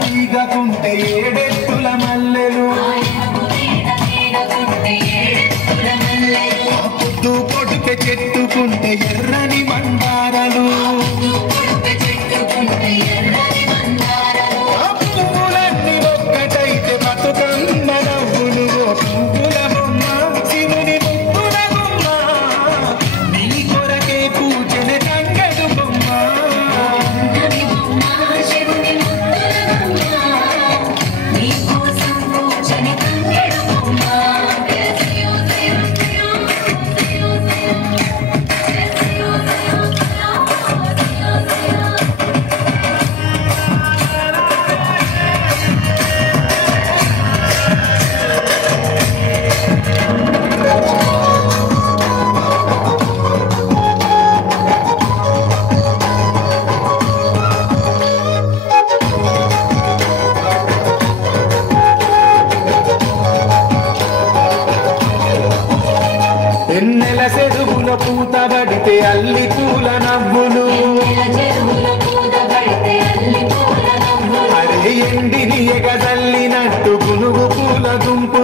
తీగకుంటే ఏడెత్తుల మల్లెలు పొద్దు పొడుకె చెట్టుకుంటే ఎర్రని మందారలు పువ్వులన్నీ ఒక్కటైతే బతుకమ్మ నవ్వులు పువ్వుల బొమ్మ శివుని ముక్కుల బొమ్మ నీ కొరకే పూజన తంగడు బొమ్మ ఎన్నెల చెరువులో పూతబడితే అల్లి పూల నవ్వులు అరే ఎండిని ఎగదల్లినట్టు గునుగు పూల గుంపు